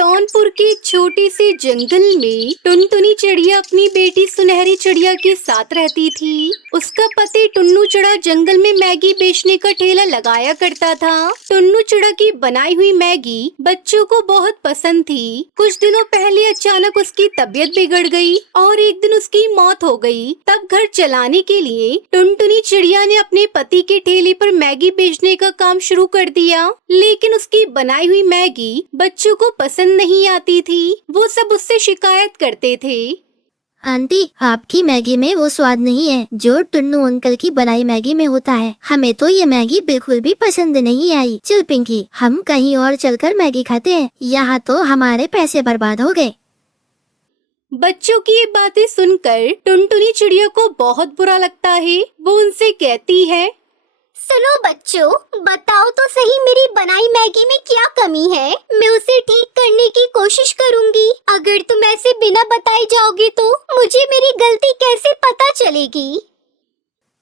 सोनपुर के छोटे से जंगल में टुनटुनी चिड़िया अपनी बेटी सुनहरी चिड़िया के साथ रहती थी। उसका पति टुन्नू चिड़ा जंगल में मैगी बेचने का ठेला लगाया करता था। टुन्नू चिड़ा की बनाई हुई मैगी बच्चों को बहुत पसंद थी। कुछ दिनों पहले अचानक उसकी तबीयत बिगड़ गई और एक दिन उसकी मौत हो गई। तब घर चलाने के लिए टुनटुनी चिड़िया ने अपने पति के ठेले पर मैगी बेचने का काम शुरू कर दिया, लेकिन उसकी बनाई हुई मैगी बच्चों को पसंद नहीं आती थी। वो सब उससे शिकायत करते थे। आंटी, आपकी मैगी में वो स्वाद नहीं है जो टुन्नू अंकल की बनाई मैगी में होता है। हमें तो ये मैगी बिल्कुल भी पसंद नहीं आई। चल पिंकी, हम कहीं और चलकर मैगी खाते हैं। यहाँ तो हमारे पैसे बर्बाद हो गए। बच्चों की ये बातें सुनकर टुनटुनी चिड़िया को बहुत बुरा लगता है। वो उनसे कहती है, सुनो बच्चों, बताओ तो सही मेरी बनाई मैगी में क्या कमी है। मैं उसे ठीक करने की कोशिश करूंगी। अगर तुम ऐसे बिना बताए जाओगे तो मुझे मेरी गलती कैसे पता चलेगी।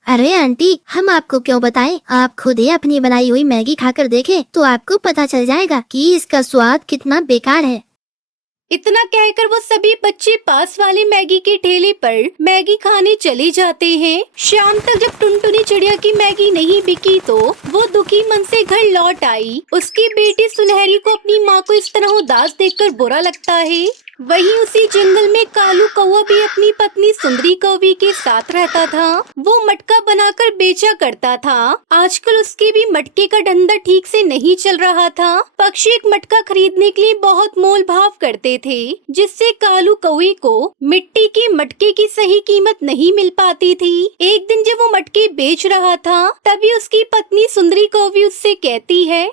अरे आंटी, हम आपको क्यों बताएं? आप खुद ही अपनी बनाई हुई मैगी खाकर देखें तो आपको पता चल जाएगा कि इसका स्वाद कितना बेकार है। इतना कहकर वो सभी बच्चे पास वाले मैगी के ठेले पर मैगी खाने चले जाते हैं। शाम तक जब टुनटुनी चिड़िया की मैगी नहीं बिकी तो वो दुखी मन से घर लौट आई। उसकी बेटी सुनहरी को अपनी माँ को इस तरह उदास देखकर बुरा लगता है। वहीं उसी जंगल में कालू कौवा भी अपनी पत्नी सुंदरी कौवी के साथ रहता था। वो मटका बनाकर बेचा करता था। आजकल उसके भी मटके का धंधा ठीक से नहीं चल रहा था। पक्षी एक मटका खरीदने के लिए बहुत मोल भाव करते थे, जिससे कालू कौवे को मिट्टी के मटके की सही कीमत नहीं मिल पाती थी। एक दिन जब वो मटके बेच रहा था, तभी उसकी पत्नी सुंदरी कौवी उससे कहती है,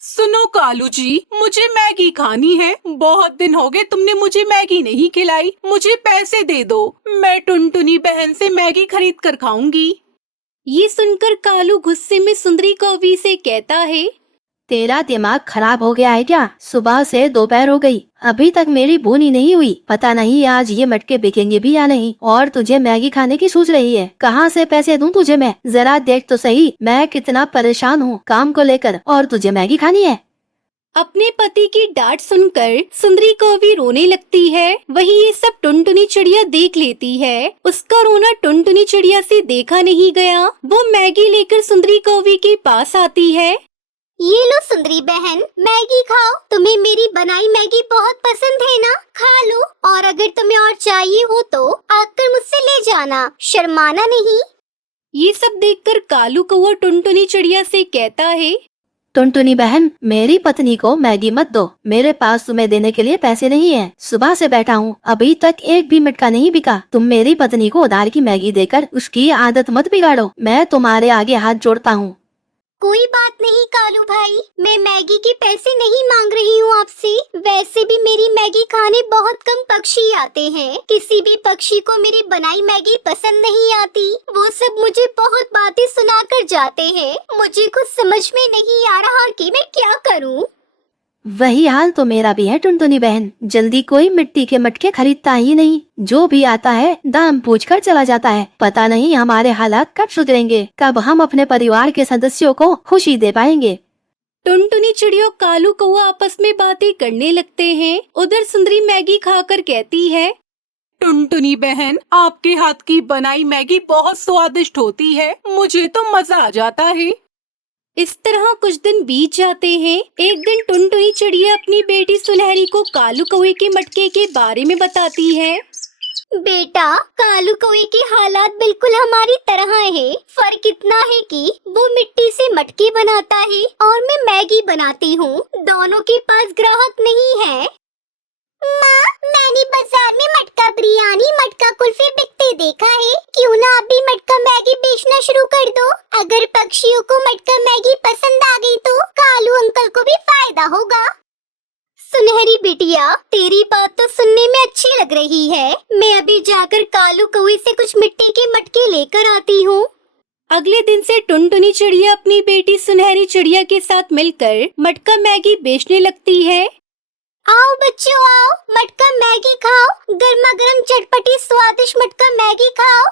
सुनो कालू जी, मुझे मैगी खानी है। बहुत दिन हो गए तुमने मुझे मैगी नहीं खिलाई। मुझे पैसे दे दो, मैं टुनटुनी बहन से मैगी खरीद कर खाऊंगी। ये सुनकर कालू गुस्से में सुंदरी कौवी से कहता है, तेरा दिमाग खराब हो गया है क्या? सुबह से दोपहर हो गई, अभी तक मेरी बोनी नहीं हुई। पता नहीं आज ये मटके बिकेंगे भी या नहीं। और तुझे मैगी खाने की सोच रही है। कहाँ से पैसे दूं तुझे मैं? जरा देख तो सही, मैं कितना परेशान हूँ काम को लेकर, और तुझे मैगी खानी है। अपने पति की डांट सुनकर सुंदरी कौवी रोने लगती है। वहीं ये सब टुनटुनी चिड़िया देख लेती है। उसका रोना टुनटुनी चिड़िया से देखा नहीं गया। वो मैगी लेकर सुंदरी कौवी के पास आती है। ये लो सुंदरी बहन, मैगी खाओ। तुम्हें मेरी बनाई मैगी बहुत पसंद है ना? खा लो, और अगर तुम्हें और चाहिए हो तो आकर मुझसे ले जाना, शर्माना नहीं। ये सब देखकर कालू कौवा टुनटुनी चिड़िया से कहता है, टुनटुनी बहन, मेरी पत्नी को मैगी मत दो। मेरे पास तुम्हें देने के लिए पैसे नहीं है। सुबह से बैठा हूँ, अभी तक एक भी मटका नहीं बिका। तुम मेरी पत्नी को उधार की मैगी देकर उसकी आदत मत बिगाड़ो। मैं तुम्हारे आगे हाथ जोड़ता हूँ। कोई बात नहीं कालू भाई, मैं मैगी के पैसे नहीं मांग रही हूँ आपसे। वैसे भी मेरी मैगी खाने बहुत कम पक्षी आते हैं। किसी भी पक्षी को मेरी बनाई मैगी पसंद नहीं आती। वो सब मुझे बहुत बातें सुनाकर जाते हैं। मुझे कुछ समझ में नहीं आ रहा कि मैं क्या करूँ। वही हाल तो मेरा भी है टुनटुनी बहन। जल्दी कोई मिट्टी के मटके खरीदता ही नहीं। जो भी आता है दाम पूछकर चला जाता है। पता नहीं हमारे हालात कब सुधरेंगे, कब हम अपने परिवार के सदस्यों को खुशी दे पाएंगे। टुनटुनी चिड़िया कालू कौवा आपस में बातें करने लगते हैं। उधर सुंदरी मैगी खाकर कहती है, टुनटुनी बहन, आपके हाथ की बनाई मैगी बहुत स्वादिष्ट होती है। मुझे तो मजा आ जाता है। इस तरह कुछ दिन बीत जाते हैं। एक दिन टुनटुनी चिड़िया अपनी बेटी सुनहरी को कालू कौवे के मटके के बारे में बताती है। बेटा, कालू कौवे के हालात बिल्कुल हमारी तरह है। फर्क इतना है कि वो मिट्टी से मटके बनाता है और मैं मैगी बनाती हूँ। दोनों के पास ग्राहक नहीं है। माँ, मैंने बाजार में मटका बिरयानी, मटका कुल्फी बिकते देखा है। क्यों ना आप भी मटका मैगी बेचना शुरू कर दो। अगर पक्षियों को मटका मैगी पसंद आ गई तो कालू अंकल को भी फायदा होगा। सुनहरी बिटिया, तेरी बात तो सुनने में अच्छी लग रही है। मैं अभी जाकर कालू कौवे से कुछ मिट्टी के मटके लेकर आती हूँ। अगले दिन से टुनटुनी चिड़िया अपनी बेटी सुनहरी चिड़िया के साथ मिलकर मटका मैगी बेचने लगती है। आओ बच्चों आओ, मटका मैगी खाओ। गर्मा गर्म चटपटी स्वादिष्ट मटका मैगी खाओ।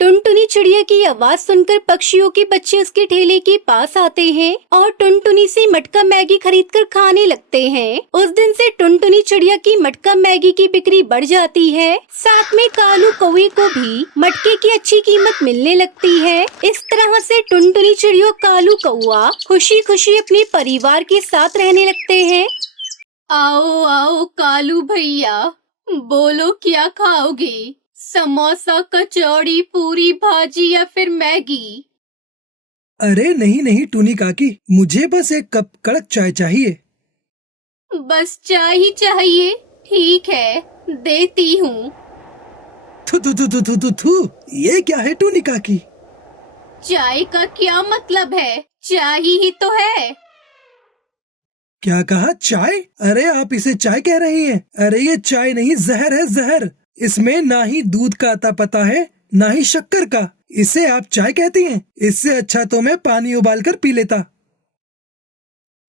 टुनटुनी चिड़िया की आवाज सुनकर पक्षियों के बच्चे उसके ठेले के पास आते हैं और टुनटुनी से मटका मैगी खरीदकर खाने लगते हैं। उस दिन से टुनटुनी चिड़िया की मटका मैगी की बिक्री बढ़ जाती है। साथ में कालू कौवे को भी मटके की अच्छी कीमत मिलने लगती है। इस तरह से टुनटुनी चिड़िया और कालू कौवा खुशी खुशी अपने परिवार के साथ रहने लगते हैं। आओ आओ कालू भैया, बोलो क्या खाओगे? समोसा, कचौड़ी, पूरी भाजी या फिर मैगी? अरे नहीं नहीं टूनी काकी, मुझे बस एक कप कड़क चाय चाहिए। बस चाय ही चाहिए? ठीक है, देती हूँ। थू थू थू थू थू थू थू, ये क्या है टूनी काकी? चाय का क्या मतलब है? चाय ही तो है। क्या कहा, चाय? अरे आप इसे चाय कह रही हैं? अरे ये चाय नहीं, जहर है, जहर। इसमें ना ही दूध का अता पता है, ना ही शक्कर का। इसे आप चाय कहती हैं? इससे अच्छा तो मैं पानी उबाल कर पी लेता।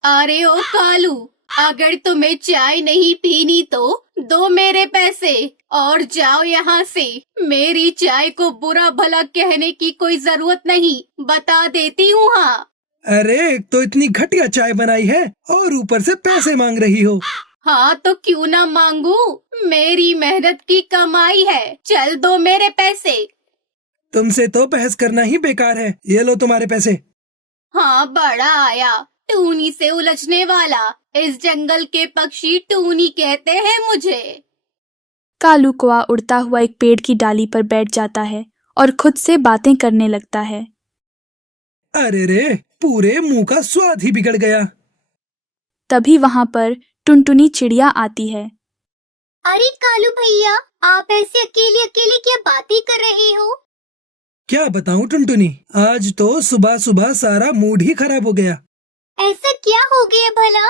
अरे ओ कालू, अगर तुम्हें चाय नहीं पीनी तो दो मेरे पैसे और जाओ यहाँ से। मेरी चाय को बुरा भला कहने की कोई जरूरत नहीं, बता देती हूँ। हाँ अरे एक तो इतनी घटिया चाय बनाई है और ऊपर से पैसे मांग रही हो। हाँ तो क्यों ना मांगू, मेरी मेहनत की कमाई है। चल दो मेरे पैसे। तुमसे तो बहस करना ही बेकार है। ये लो तुम्हारे पैसे। हाँ बड़ा आया टूनी से उलझने वाला। इस जंगल के पक्षी टूनी कहते हैं मुझे। कालू कौवा उड़ता हुआ एक पेड़ की डाली पर बैठ जाता है और खुद से बातें करने लगता है। अरे रे, पूरे मुंह का स्वाद ही बिगड़ गया। तभी वहां पर टुनटुनी चिड़िया आती है। अरे कालू भैया, आप ऐसे अकेले अकेले क्या बातें कर रहे हो? क्या बताऊं टुनटुनी, आज तो सुबह सुबह सारा मूड ही खराब हो गया। ऐसा क्या हो गया भला?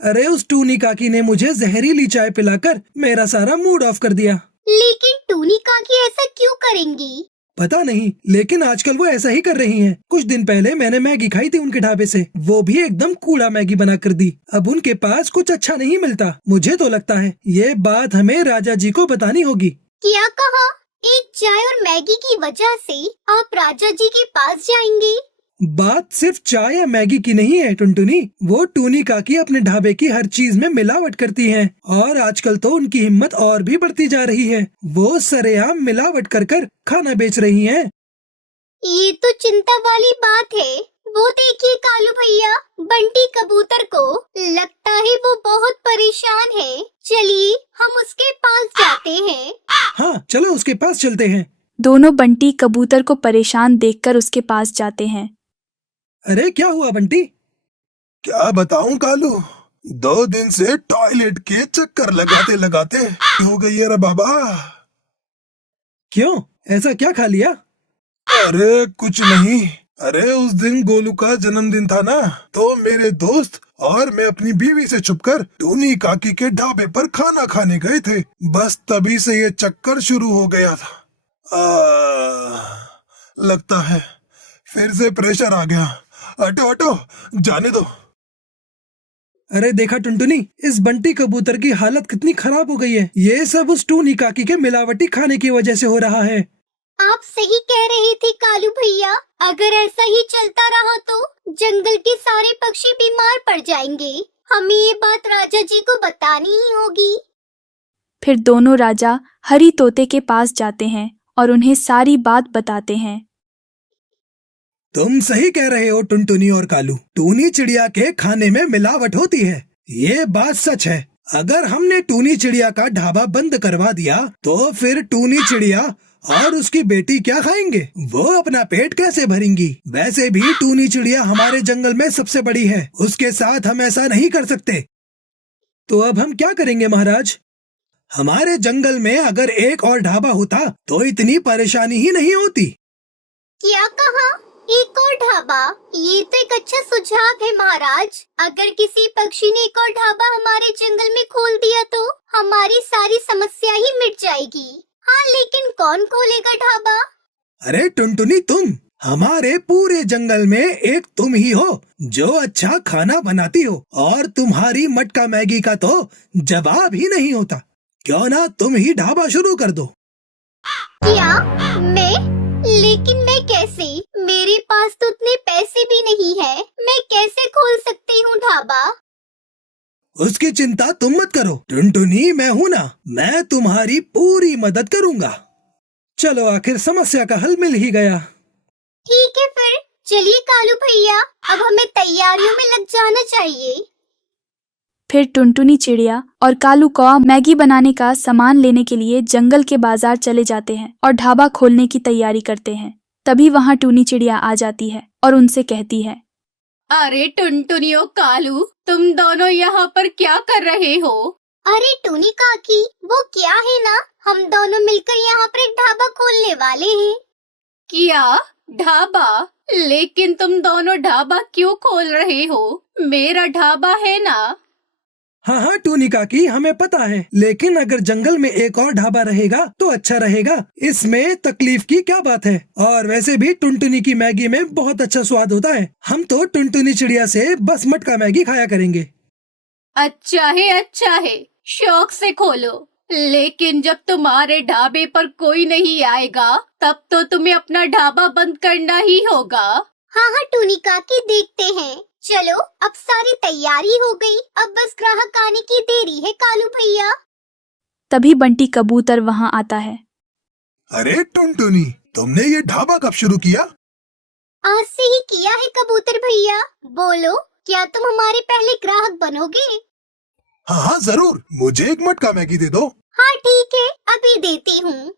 अरे उस टूनी काकी ने मुझे जहरीली चाय पिलाकर मेरा सारा मूड ऑफ कर दिया। लेकिन टूनी काकी ऐसा क्यों करेंगी? पता नहीं, लेकिन आजकल वो ऐसा ही कर रही हैं। कुछ दिन पहले मैंने मैगी खाई थी उनके ढाबे से, वो भी एकदम कूड़ा मैगी बना कर दी। अब उनके पास कुछ अच्छा नहीं मिलता। मुझे तो लगता है ये बात हमें राजा जी को बतानी होगी। क्या कहा? एक चाय और मैगी की वजह से आप राजा जी के पास जाएंगे? बात सिर्फ चाय या मैगी की नहीं है टुनटुनी, वो टूनी काकी अपने ढाबे की हर चीज में मिलावट करती हैं और आजकल तो उनकी हिम्मत और भी बढ़ती जा रही है। वो सरेआम मिलावट कर कर खाना बेच रही हैं। ये तो चिंता वाली बात है। वो देखिए कालू भैया, बंटी कबूतर को लगता है वो बहुत परेशान है। चलिए हम उसके पास जाते हैं। हाँ चलो उसके पास चलते हैं। दोनों बंटी कबूतर को परेशान देखकर उसके पास जाते हैं। अरे क्या हुआ बंटी? क्या बताऊं कालू, 2 दिन से टॉयलेट के चक्कर लगाते लगाते हो गई है रे बाबा। क्यों, ऐसा क्या खा लिया? अरे कुछ नहीं। अरे उस दिन गोलू का जन्मदिन था ना, तो मेरे दोस्त और मैं अपनी बीवी से छुपकर टूनी काकी के ढाबे पर खाना खाने गए थे। बस तभी से ये चक्कर शुरू हो गया था। लगता है फिर से प्रेशर आ गया। हटो हटो, जाने दो। अरे देखा टुनटुनी, इस बंटी कबूतर की हालत कितनी खराब हो गई है। ये सब उस टूनी काकी के मिलावटी खाने की वजह से हो रहा है। आप सही कह रहे थे कालू भैया, अगर ऐसा ही चलता रहा तो जंगल के सारे पक्षी बीमार पड़ जाएंगे। हमें ये बात राजा जी को बतानी ही होगी। फिर दोनों राजा हरी तोते के पास जाते हैं और उन्हें सारी बात बताते हैं। तुम सही कह रहे हो टुनटुनी और कालू, टूनी चिड़िया के खाने में मिलावट होती है। ये बात सच है। अगर हमने टूनी चिड़िया का ढाबा बंद करवा दिया तो फिर टूनी चिड़िया और उसकी बेटी क्या खाएंगे? वो अपना पेट कैसे भरेंगी? वैसे भी टूनी चिड़िया हमारे जंगल में सबसे बड़ी है, उसके साथ हम ऐसा नहीं कर सकते। तो अब हम क्या करेंगे महाराज? हमारे जंगल में अगर एक और ढाबा होता तो इतनी परेशानी ही नहीं होती। क्या कहा? एक और ढाबा? ये तो एक अच्छा सुझाव है महाराज। अगर किसी पक्षी ने एक और ढाबा हमारे जंगल में खोल दिया तो हमारी सारी समस्या ही मिट जाएगी। हाँ लेकिन कौन खोलेगा ढाबा? अरे टुनटुनी, तुम हमारे पूरे जंगल में एक तुम ही हो जो अच्छा खाना बनाती हो, और तुम्हारी मटका मैगी का तो जवाब ही नहीं होता। क्यों ना तुम ही ढाबा शुरू कर दो? क्या? मैं? लेकिन मैं कैसे? मेरे पास तो उतने पैसे भी नहीं है। मैं कैसे खोल सकती हूँ ढाबा? उसकी चिंता तुम मत करो टुनटुनी, मैं हूँ ना, मैं तुम्हारी पूरी मदद करूँगा। चलो आखिर समस्या का हल मिल ही गया। ठीक है फिर चलिए कालू भैया, अब हमें तैयारियों में लग जाना चाहिए। फिर टुनटुनी चिड़िया और कालू कौआ मैगी बनाने का सामान लेने के लिए जंगल के बाजार चले जाते हैं और ढाबा खोलने की तैयारी करते हैं। तभी वहाँ टूनी चिड़िया आ जाती है और उनसे कहती है, अरे टुनटुनी और कालू, तुम दोनों यहाँ पर क्या कर रहे हो? अरे टूनी काकी, वो क्या है ना, हम दोनों मिलकर यहाँ पर एक ढाबा खोलने वाले हैं। क्या ढाबा? लेकिन तुम दोनों ढाबा क्यों खोल रहे हो? मेरा ढाबा है ना। हाँ हाँ टूनी काकी, हमें पता है, लेकिन अगर जंगल में एक और ढाबा रहेगा तो अच्छा रहेगा। इसमें तकलीफ की क्या बात है? और वैसे भी टुनटुनी की मैगी में बहुत अच्छा स्वाद होता है। हम तो टुनटुनी चिड़िया से बस मटका मैगी खाया करेंगे। अच्छा है, शौक से खोलो। लेकिन जब तुम्हारे ढाबे पर कोई नहीं आएगा तब तो तुम्हें अपना ढाबा बंद करना ही होगा। हाँ टूनी काकी, देखते हैं। चलो अब सारी तैयारी हो गई, अब बस ग्राहक आने की देरी है कालू भैया। तभी बंटी कबूतर वहाँ आता है। अरे टुनटुनी, तुमने ये ढाबा कब शुरू किया? आज से ही किया है कबूतर भैया। बोलो, क्या तुम हमारे पहले ग्राहक बनोगे? हाँ जरूर, मुझे एक मटका मैगी दे दो। हाँ ठीक है, अभी देती हूँ।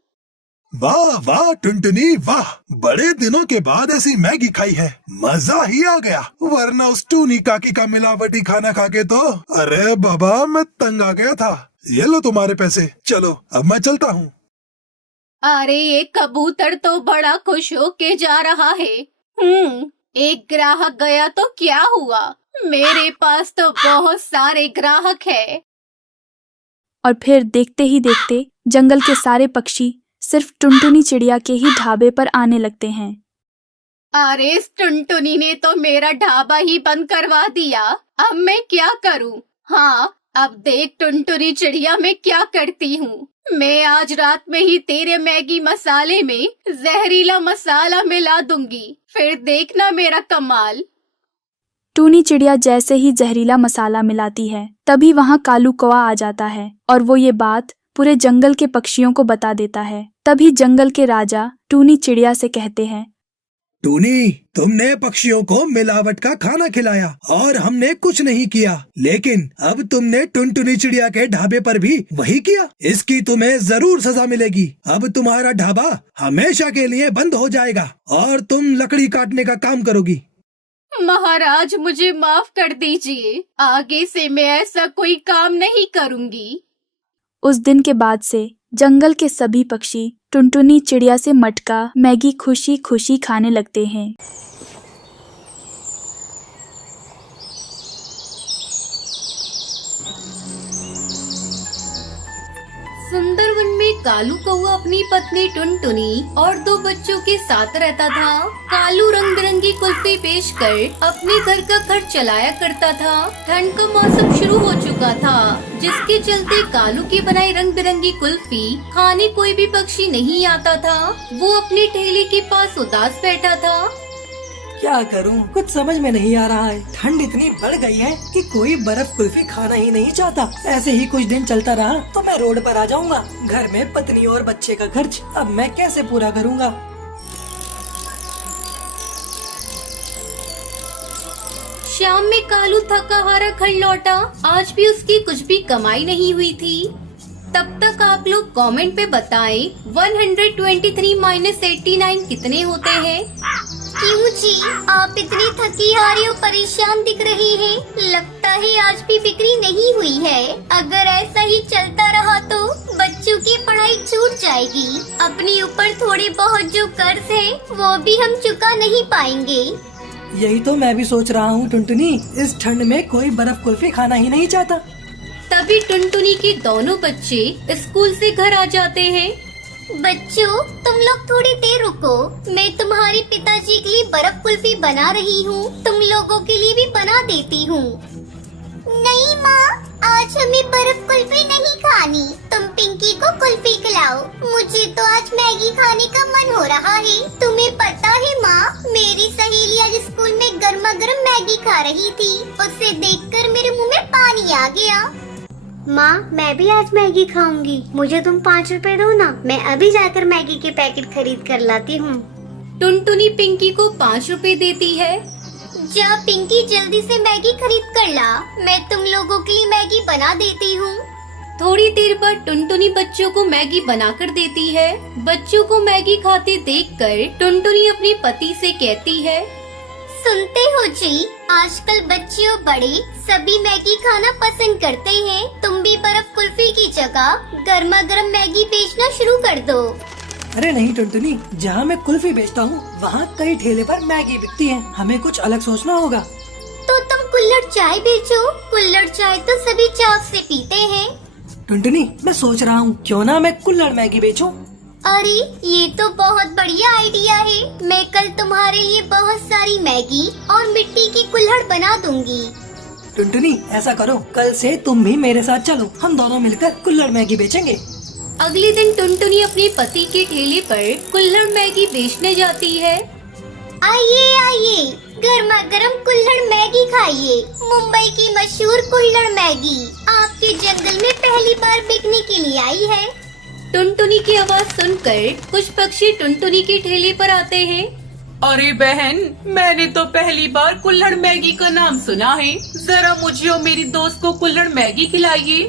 वाह वाह टुनटुनी वाह, बड़े दिनों के बाद ऐसी मैगी खाई है, मजा ही आ गया। वरना उस टूनी काकी का मिलावटी खाना खा के तो अरे बाबा मैं तंग आ गया था। ये लो तुम्हारे पैसे, चलो अब मैं चलता हूँ। अरे ये कबूतर तो बड़ा खुश होके जा रहा है। एक ग्राहक गया तो क्या हुआ, मेरे पास तो बहुत सारे ग्राहक है। और फिर देखते ही देखते जंगल के सारे पक्षी सिर्फ टुनटुनी चिड़िया के ही ढाबे पर आने लगते हैं। अरे इस टुनटुनी ने तो मेरा ढाबा ही बंद करवा दिया। अब मैं क्या करूं? हाँ, अब देख टुनटुनी चिड़िया मैं क्या करती हूँ। मैं आज रात में ही तेरे मैगी मसाले में जहरीला मसाला मिला दूंगी, फिर देखना मेरा कमाल। टूनी चिड़िया जैसे ही जहरीला मसाला मिलाती है तभी वहाँ कालू कौआ आ जाता है और वो ये बात पूरे जंगल के पक्षियों को बता देता है। तभी जंगल के राजा टूनी चिड़िया से कहते हैं, टूनी, तुमने पक्षियों को मिलावट का खाना खिलाया और हमने कुछ नहीं किया, लेकिन अब तुमने टुनटुनी चिड़िया के ढाबे पर भी वही किया। इसकी तुम्हें जरूर सजा मिलेगी। अब तुम्हारा ढाबा हमेशा के लिए बंद हो जाएगा और तुम लकड़ी काटने का काम करोगी। महाराज मुझे माफ कर दीजिए, आगे से मैं ऐसा कोई काम नहीं करूंगी। उस दिन के बाद से जंगल के सभी पक्षी टुनटुनी चिड़िया से मटका मैगी खुशी खुशी खाने लगते हैं। सुंदरवन में कालू कौआ अपनी पत्नी टुनटुनी और 2 बच्चों के साथ रहता था। कालू रंग बिरंगी कुल्फी बेच कर अपने घर का खर्च चलाया करता था। ठंड का मौसम शुरू हो चुका था, जिसके चलते कालू की बनाई रंग बिरंगी कुल्फी खाने कोई भी पक्षी नहीं आता था। वो अपनी ठेले के पास उदास बैठा था। क्या करूं, कुछ समझ में नहीं आ रहा है। ठंड इतनी बढ़ गई है कि कोई बर्फ कुल्फी खाना ही नहीं चाहता। ऐसे ही कुछ दिन चलता रहा तो मैं रोड पर आ जाऊंगा। घर में पत्नी और बच्चे का खर्च अब मैं कैसे पूरा करूंगा। शाम में कालू थका हारा घर लौटा। आज भी उसकी कुछ भी कमाई नहीं हुई थी। तब तक आप लोग कमेंट पे बताएं 123 - 89 कितने होते हैं। क्यों जी, आप इतनी थकी हारी और परेशान दिख रही हैं। लगता है आज भी बिक्री नहीं हुई है। अगर ऐसा ही चलता रहा तो बच्चों की पढ़ाई छूट जाएगी। अपने ऊपर थोड़े बहुत जो कर्ज है वो भी हम चुका नहीं पाएंगे। यही तो मैं भी सोच रहा हूँ टुनटुनी, इस ठंड में कोई बर्फ कुल्फी खाना ही नहीं चाहता। तभी टुनटुनी के दोनों बच्चे स्कूल से घर आ जाते हैं। बच्चों, तुम लोग थोड़ी देर रुको, मैं तुम्हारे पिताजी के लिए बर्फ कुल्फी बना रही हूँ। तुम लोगों के लिए भी बना देती हूँ। नहीं माँ, आज हमें बर्फ कुल्फी नहीं खानी। तुम पिंकी को कुल्फी खिलाओ। मुझे तो आज मैगी खाने का मन हो रहा है। तुम्हें पता है माँ, मेरी सहेली आज स्कूल में गर्मा गर्म मैगी खा रही थी। उसे देखकर मेरे मुंह में पानी आ गया। माँ, मैं भी आज मैगी खाऊंगी। मुझे तुम 5 रुपए दो ना, मैं अभी जाकर मैगी के पैकेट खरीद कर लाती हूँ। टुनटुनी पिंकी को 5 रुपए देती है। जा पिंकी, जल्दी से मैगी खरीद कर ला। मैं तुम लोगों के लिए मैगी बना देती हूँ। थोड़ी देर बाद टुनटुनी बच्चों को मैगी बनाकर देती है। बच्चों को मैगी खाते देखकर टुनटुनी अपने पति से कहती है, सुनते हो जी, आजकल बच्चे और बड़े सभी मैगी खाना पसंद करते हैं। तुम भी बर्फ कुल्फी की जगह गर्मा गर्म मैगी बेचना शुरू कर दो। अरे नहीं टुनटुनी, जहाँ मैं कुल्फी बेचता हूँ वहाँ कई ठेले पर मैगी बिकती है। हमें कुछ अलग सोचना होगा। तो तुम कुल्हड़ चाय बेचो। कुल्हड़ चाय तो सभी चाव से पीते हैं। टुनटुनी, मैं सोच रहा हूँ क्यों ना मैं कुल्हड़ मैगी बेचूं। अरे ये तो बहुत बढ़िया आइडिया है। मैं कल तुम्हारे लिए बहुत सारी मैगी और मिट्टी की कुल्हड़ बना दूंगी। टुनटुनी, ऐसा करो, कल से तुम भी मेरे साथ चलो। हम दोनों मिलकर कुल्हड़ मैगी बेचेंगे। अगले दिन टुनटुनी अपने पति के ठेले पर कुल्हड़ मैगी बेचने जाती है। आइए आइए, गर्मा गर्म कुल्हड़ मैगी खाइए। मुंबई की मशहूर कुल्हड़ मैगी आपके जंगल में पहली बार बिकने के लिए आई है। टुनटुनी की आवाज सुनकर कुछ पक्षी टुनटुनी के ठेले पर आते हैं। अरे बहन, मैंने तो पहली बार कुल्हड़ मैगी का नाम सुना है। जरा मुझे और मेरी दोस्त को कुल्हड़ मैगी खिलाइए।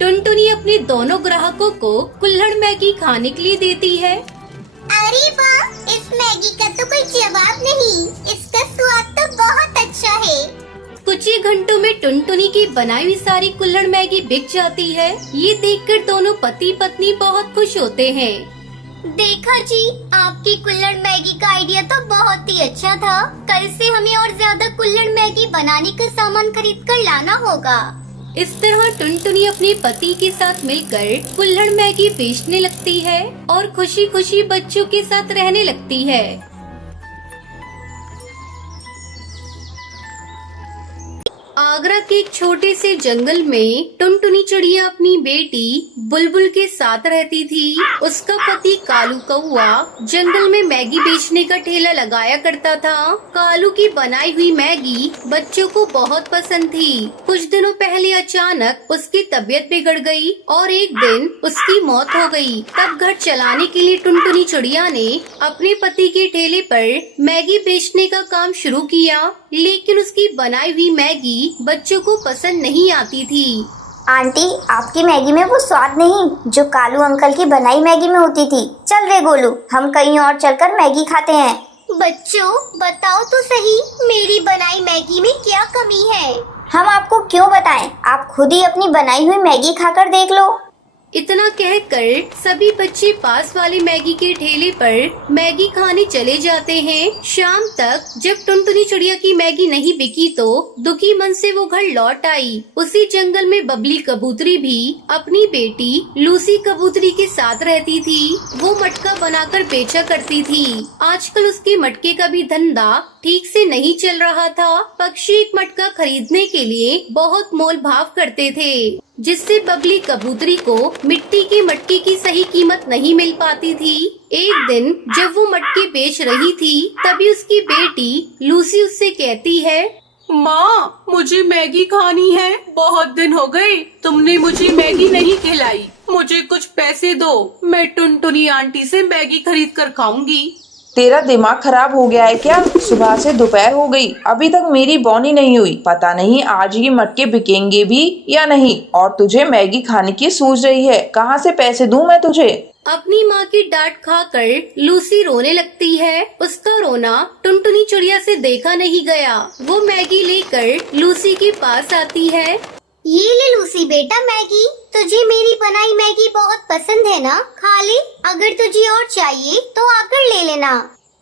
टुनटुनी अपने दोनों ग्राहकों को कुल्हड़ मैगी खाने के लिए देती है। अरे वाह, इस मैगी का तो कोई जवाब नहीं। इसका स्वाद तो बहुत अच्छा है। कुछ ही घंटों में टुनटुनी की बनाई हुई सारी कुल्हड़ मैगी बिक जाती है। ये देखकर दोनों पति पत्नी बहुत खुश होते हैं। देखा जी, आपकी कुल्हड़ मैगी का आइडिया तो बहुत ही अच्छा था। कल से हमें और ज्यादा कुल्हड़ मैगी बनाने का सामान खरीद कर लाना होगा। इस तरह टुनटुनी अपने पति के साथ मिलकर कुल्हड़ मैगी बेचने लगती है और खुशी खुशी बच्चों के साथ रहने लगती है। आगरा के एक छोटे से जंगल में टुनटुनी चिड़िया अपनी बेटी बुलबुल के साथ रहती थी। उसका पति कालू कौआ जंगल में मैगी बेचने का ठेला लगाया करता था। कालू की बनाई हुई मैगी बच्चों को बहुत पसंद थी। कुछ दिनों पहले अचानक उसकी तबीयत बिगड़ गई और एक दिन उसकी मौत हो गई। तब घर चलाने के लिए टुनटुनी चिड़िया ने अपने पति के ठेले पर मैगी बेचने का काम शुरू किया, लेकिन उसकी बनाई हुई मैगी बच्चों को पसंद नहीं आती थी। आंटी, आपकी मैगी में वो स्वाद नहीं जो कालू अंकल की बनाई मैगी में होती थी। चल रे गोलू, हम कहीं और चलकर मैगी खाते हैं। बच्चों, बताओ तो सही, मेरी बनाई मैगी में क्या कमी है? हम आपको क्यों बताएं? आप खुद ही अपनी बनाई हुई मैगी खाकर देख लो। इतना कहकर सभी बच्चे पास वाले मैगी के ठेले पर मैगी खाने चले जाते हैं। शाम तक जब टुनटुनी चिड़िया की मैगी नहीं बिकी तो दुखी मन से वो घर लौट आई। उसी जंगल में बबली कबूतरी भी अपनी बेटी लूसी कबूतरी के साथ रहती थी। वो मटका बनाकर बेचा करती थी। आजकल उसके मटके का भी धंधा ठीक से नहीं चल रहा था। पक्षी एक मटका खरीदने के लिए बहुत मोल भाव करते थे, जिससे बबली कबूतरी को मिट्टी के मटके की सही कीमत नहीं मिल पाती थी। एक दिन जब वो मटके बेच रही थी, तभी उसकी बेटी लूसी उससे कहती है, माँ, मुझे मैगी खानी है। बहुत दिन हो गए तुमने मुझे मैगी नहीं खिलाई। मुझे कुछ पैसे दो, मैं टुनटुनी आंटी से मैगी खरीद कर खाऊंगी। तेरा दिमाग खराब हो गया है क्या? सुबह से दोपहर हो गई, अभी तक मेरी बोनी नहीं हुई। पता नहीं आज ये मटके बिकेंगे भी या नहीं, और तुझे मैगी खाने की सूझ रही है। कहाँ से पैसे दूं मैं तुझे? अपनी माँ की डांट खाकर लूसी रोने लगती है। उसका रोना टुनटुनी चिड़िया से देखा नहीं गया। वो मैगी लेकर लूसी के पास आती है। ये ले लूसी बेटा मैगी। तुझे मेरी बनाई मैगी बहुत पसंद है ना? खा ले। अगर तुझे और चाहिए तो आकर ले लेना।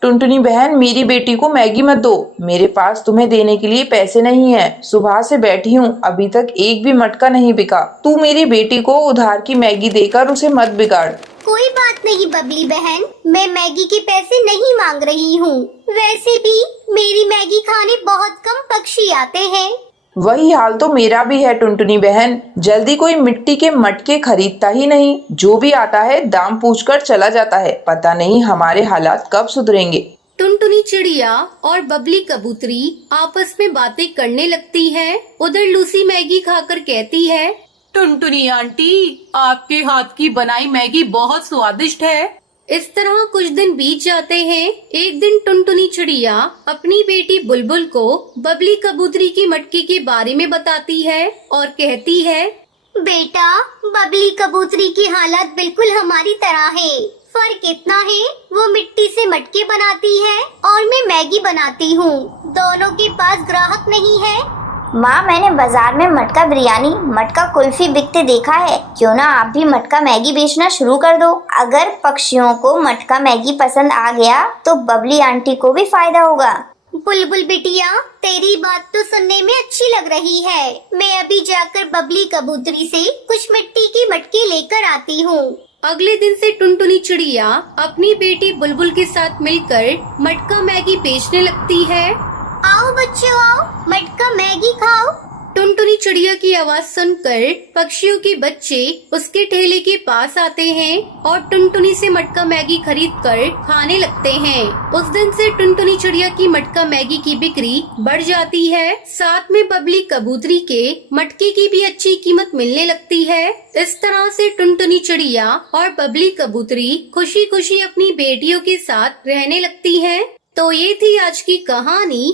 टुनटुनी बहन, मेरी बेटी को मैगी मत दो। मेरे पास तुम्हें देने के लिए पैसे नहीं है। सुबह से बैठी हूँ, अभी तक एक भी मटका नहीं बिका। तू मेरी बेटी को उधार की मैगी देकर उसे मत बिगाड़। कोई बात नहीं बबली बहन, मैं मैगी के पैसे नहीं मांग रही हूँ। वैसे भी मेरी मैगी खाने बहुत कम पक्षी आते हैं। वही हाल तो मेरा भी है टुनटुनी बहन। जल्दी कोई मिट्टी के मटके खरीदता ही नहीं, जो भी आता है दाम पूछकर चला जाता है। पता नहीं हमारे हालात कब सुधरेंगे। टुनटुनी चिड़िया और बबली कबूतरी आपस में बातें करने लगती हैं। उधर लूसी मैगी खाकर कहती है, टुनटुनी आंटी, आपके हाथ की बनाई मैगी बहुत स्वादिष्ट है। इस तरह कुछ दिन बीत जाते हैं। एक दिन टुनटुनी चिड़िया अपनी बेटी बुलबुल को बबली कबूतरी की मटकी के बारे में बताती है और कहती है, बेटा, बबली कबूतरी की हालत बिल्कुल हमारी तरह है। फर्क इतना है, वो मिट्टी से मटके बनाती है और मैं मैगी बनाती हूँ। दोनों के पास ग्राहक नहीं है। माँ, मैंने बाजार में मटका बिरयानी, मटका कुल्फी बिकते देखा है। क्यों ना आप भी मटका मैगी बेचना शुरू कर दो। अगर पक्षियों को मटका मैगी पसंद आ गया तो बबली आंटी को भी फायदा होगा। बुलबुल बिटिया, तेरी बात तो सुनने में अच्छी लग रही है। मैं अभी जाकर बबली कबूतरी से कुछ मिट्टी की मटके लेकर आती हूँ। अगले दिन से टुनटुनी चिड़िया अपनी बेटी बुलबुल के साथ मिलकर मटका मैगी बेचने लगती है। आओ बच्चों, आओ, मटका मैगी खाओ। टुनटुनी चिड़िया की आवाज सुनकर पक्षियों के बच्चे उसके ठेले के पास आते हैं और टुनटुनी से मटका मैगी खरीदकर खाने लगते हैं। उस दिन से टुनटुनी चिड़िया की मटका मैगी की बिक्री बढ़ जाती है। साथ में बबली कबूतरी के मटके की भी अच्छी कीमत मिलने लगती है। इस तरह से टुनटुनी चिड़िया और बबली कबूतरी खुशी खुशी अपनी बेटियों के साथ रहने लगती हैं। तो ये थी आज की कहानी